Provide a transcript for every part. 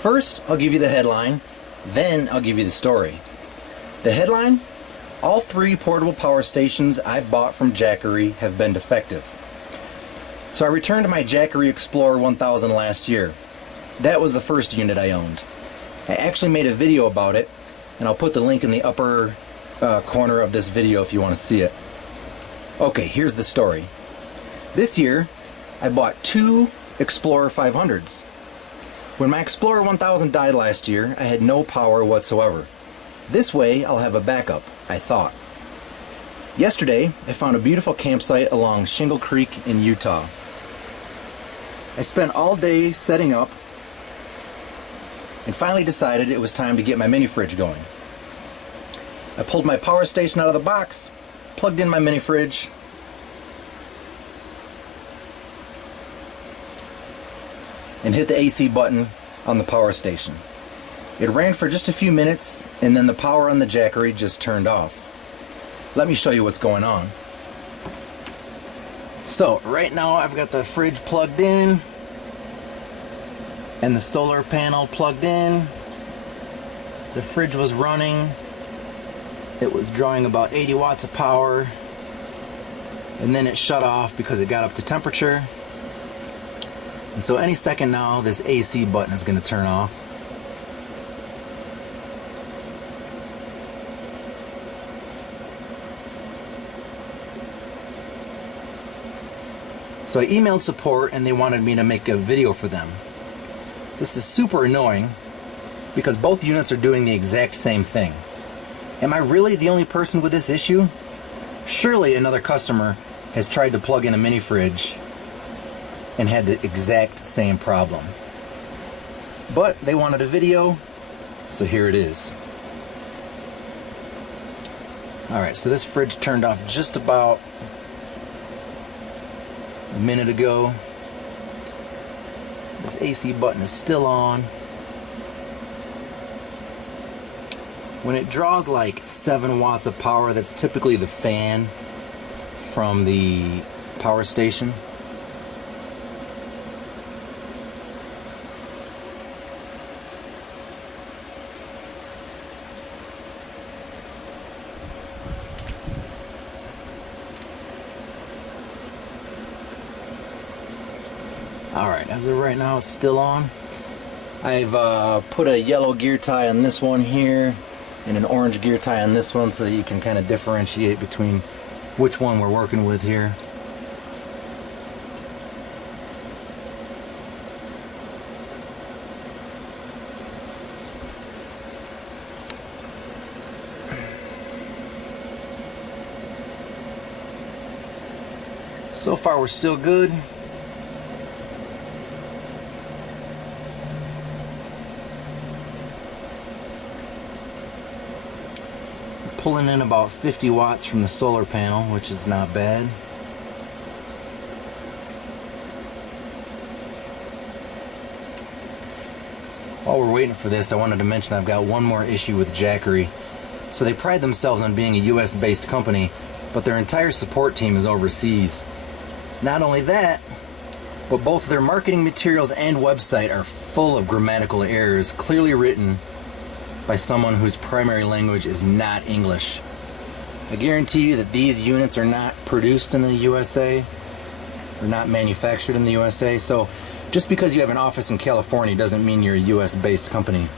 First, I'll give you the headline, then I'll give you the story. The headline: all 3 portable power stations I've bought from Jackery have been defective. So I returned my Jackery Explorer 1000 last year. That was the first unit I owned. I actually made a video about it, and I'll put the link in the upper corner of this video if you want to see it. Okay, here's the story. This year, I bought 2 Explorer 500s. When my Explorer 1000 died last year, I had no power whatsoever. This way, I'll have a backup, I thought. Yesterday, I found a beautiful campsite along Shingle Creek in Utah. I spent all day setting up and finally decided it was time to get my mini fridge going. I pulled my power station out of the box, plugged in my mini fridge, and hit the AC button on the power station. It ran for just a few minutes, and then the power on the Jackery just turned off. Let me show you what's going on. So right now I've got the fridge plugged in and the solar panel plugged in. The fridge was running. It was drawing about 80 watts of power, and then it shut off because it got up to temperature. And so any second now, this AC button is going to turn off. So I emailed support and they wanted me to make a video for them. This is super annoying because both units are doing the exact same thing. Am I really the only person with this issue? Surely another customer has tried to plug in a mini fridge and had the exact same problem. But they wanted a video, so here it is. Alright, so this fridge turned off just about a minute ago. This AC button is still on. When it draws like 7 watts of power, that's typically the fan from the power station. Alright, as of right now it's still on. I've put a yellow gear tie on this one here and an orange gear tie on this one so that you can kind of differentiate between which one we're working with here. So far we're still good. Pulling in about 50 watts from the solar panel, which is not bad. While we're waiting for this, I wanted to mention I've got one more issue with Jackery. So they pride themselves on being a US based company, but their entire support team is overseas. Not only that, but both their marketing materials and website are full of grammatical errors, clearly written by someone whose primary language is not English. I guarantee you that these units are not produced in the USA, or not manufactured in the USA, so just because you have an office in California doesn't mean you're a US based company.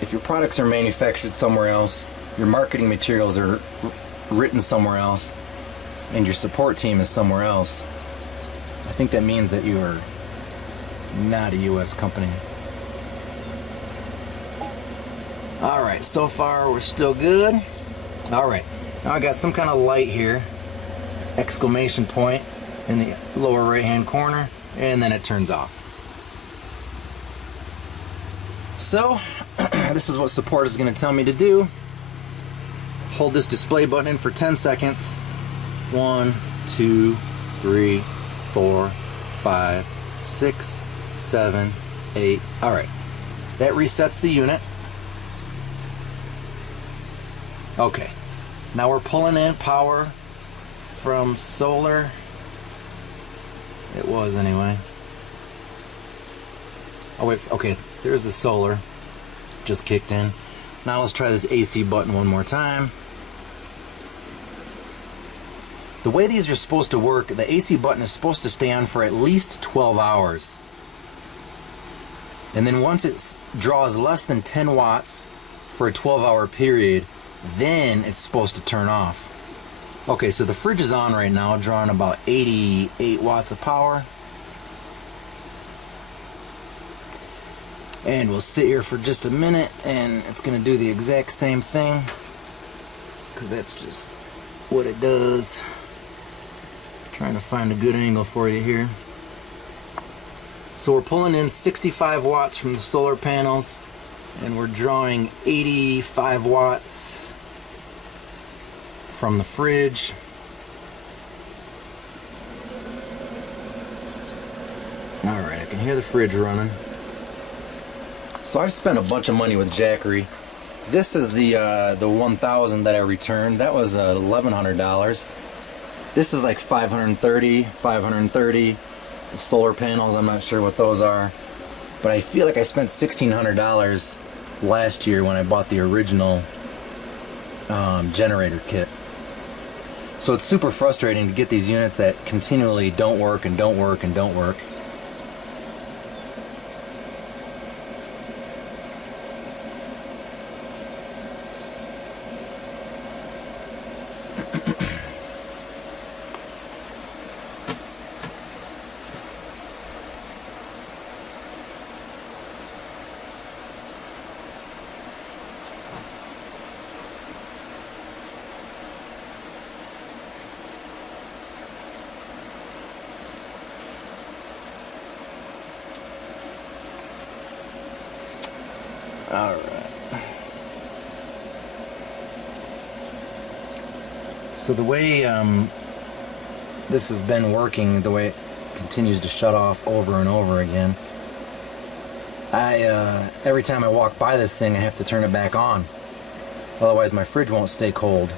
If your products are manufactured somewhere else, your marketing materials are written somewhere else, and your support team is somewhere else, I think that means that you are not a US company. Alright, so far we're still good. Alright, now I got some kind of light here, exclamation point in the lower right hand corner, and then it turns off. So, this is what support is going to tell me to do. Hold this display button in for 10 seconds. 1, 2, 3, 4, 5, 6, 7, 8. Alright, that resets the unit. Okay, now we're pulling in power from solar. It was anyway. I'll wait for, okay, there's the solar. Just kicked in. Now let's try this AC button one more time. The way these are supposed to work, the AC button is supposed to stay on for at least 12 hours. And then once it draws less than 10 watts for a 12-hour period, then it's supposed to turn off. Okay, so the fridge is on right now, drawing about 88 watts of power. And we'll sit here for just a minute and it's going to do the exact same thing, because that's just what it does. Trying to find a good angle for you here. So we're pulling in 65 watts from the solar panels and we're drawing 85 watts from the fridge. Alright, I can hear the fridge running. So I've spent a bunch of money with Jackery. This is the 1000 that I returned. That was $1,100. This is like 530. The solar panels, I'm not sure what those are. But I feel like I spent $1,600 last year when I bought the original generator kit. So it's super frustrating to get these units that continually don't work and don't work and don't work. Alright. So the way this has been working, the way it continues to shut off over and over again, every time I walk by this thing I have to turn it back on. Otherwise my fridge won't stay cold.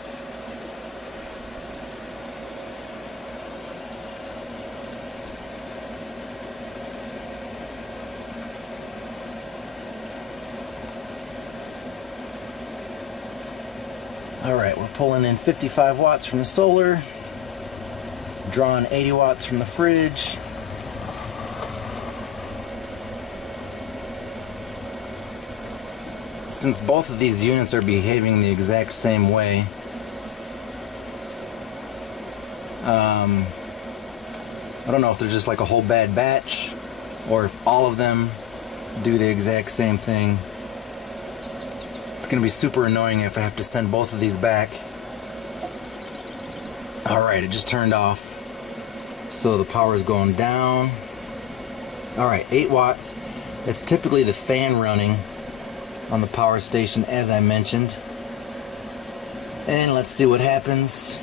Alright, we're pulling in 55 watts from the solar, drawing 80 watts from the fridge. Since both of these units are behaving the exact same way, I don't know if they're just like a whole bad batch, or if all of them do the exact same thing. It's going to be super annoying if I have to send both of these back. Alright, it just turned off. So the power is going down. Alright, 8 watts. That's typically the fan running on the power station, as I mentioned. And let's see what happens.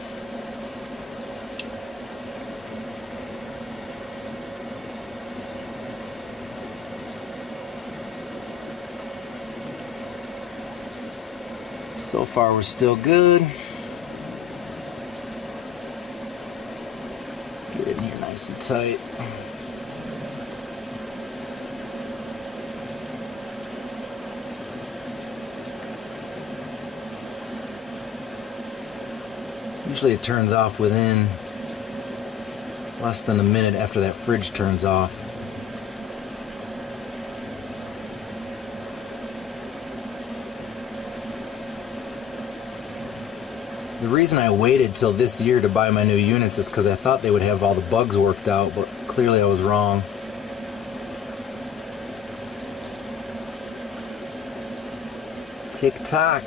So far we're still good. Get in here nice and tight. Usually it turns off within less than a minute after that fridge turns off. The reason I waited till this year to buy my new units is because I thought they would have all the bugs worked out, but clearly I was wrong. Tick-tock.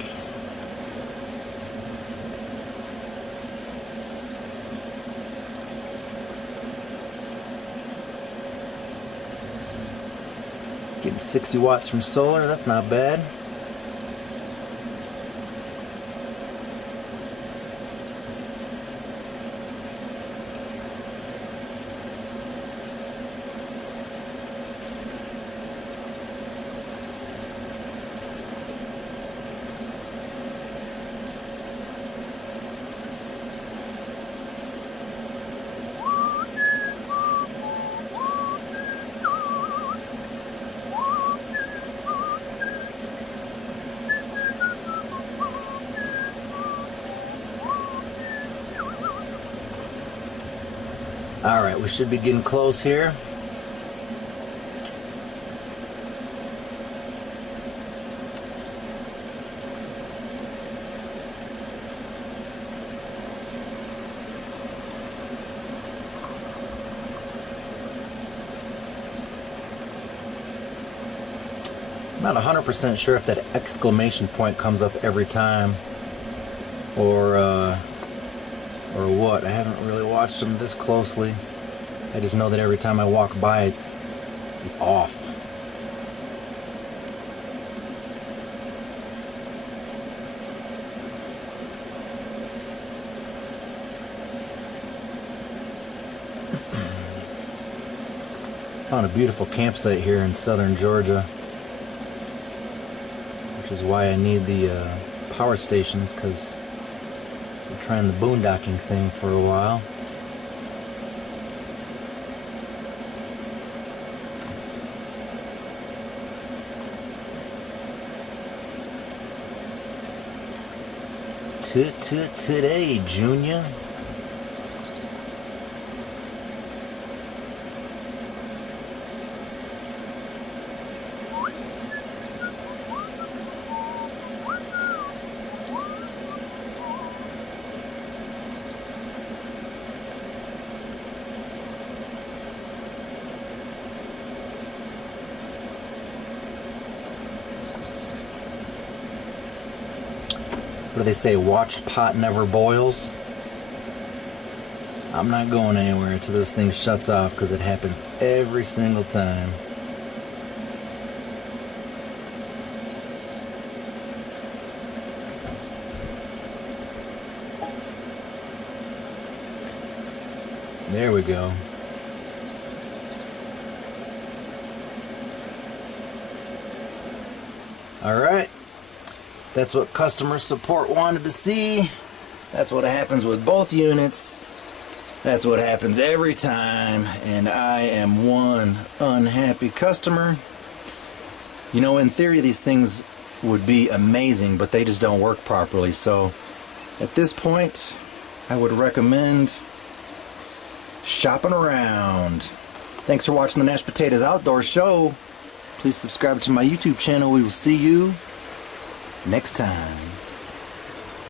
Getting 60 watts from solar, that's not bad. Alright, we should be getting close here. I'm not 100% sure if that exclamation point comes up every time or what. I haven't really watched them this closely. I just know that every time I walk by it's off. Found a beautiful campsite here in southern Georgia, which is why I need the power stations, because we're trying the boondocking thing for a while. Today, Junior. What do they say? Watched pot never boils. I'm not going anywhere until this thing shuts off, because it happens every single time. There we go. All right. That's what customer support wanted to see. That's what happens with both units. That's what happens every time. And I am one unhappy customer. You know, in theory, these things would be amazing, but they just don't work properly. So at this point, I would recommend shopping around. Thanks for watching the Mashed Potatoes Outdoor Show. Please subscribe to my YouTube channel. We will see you next time.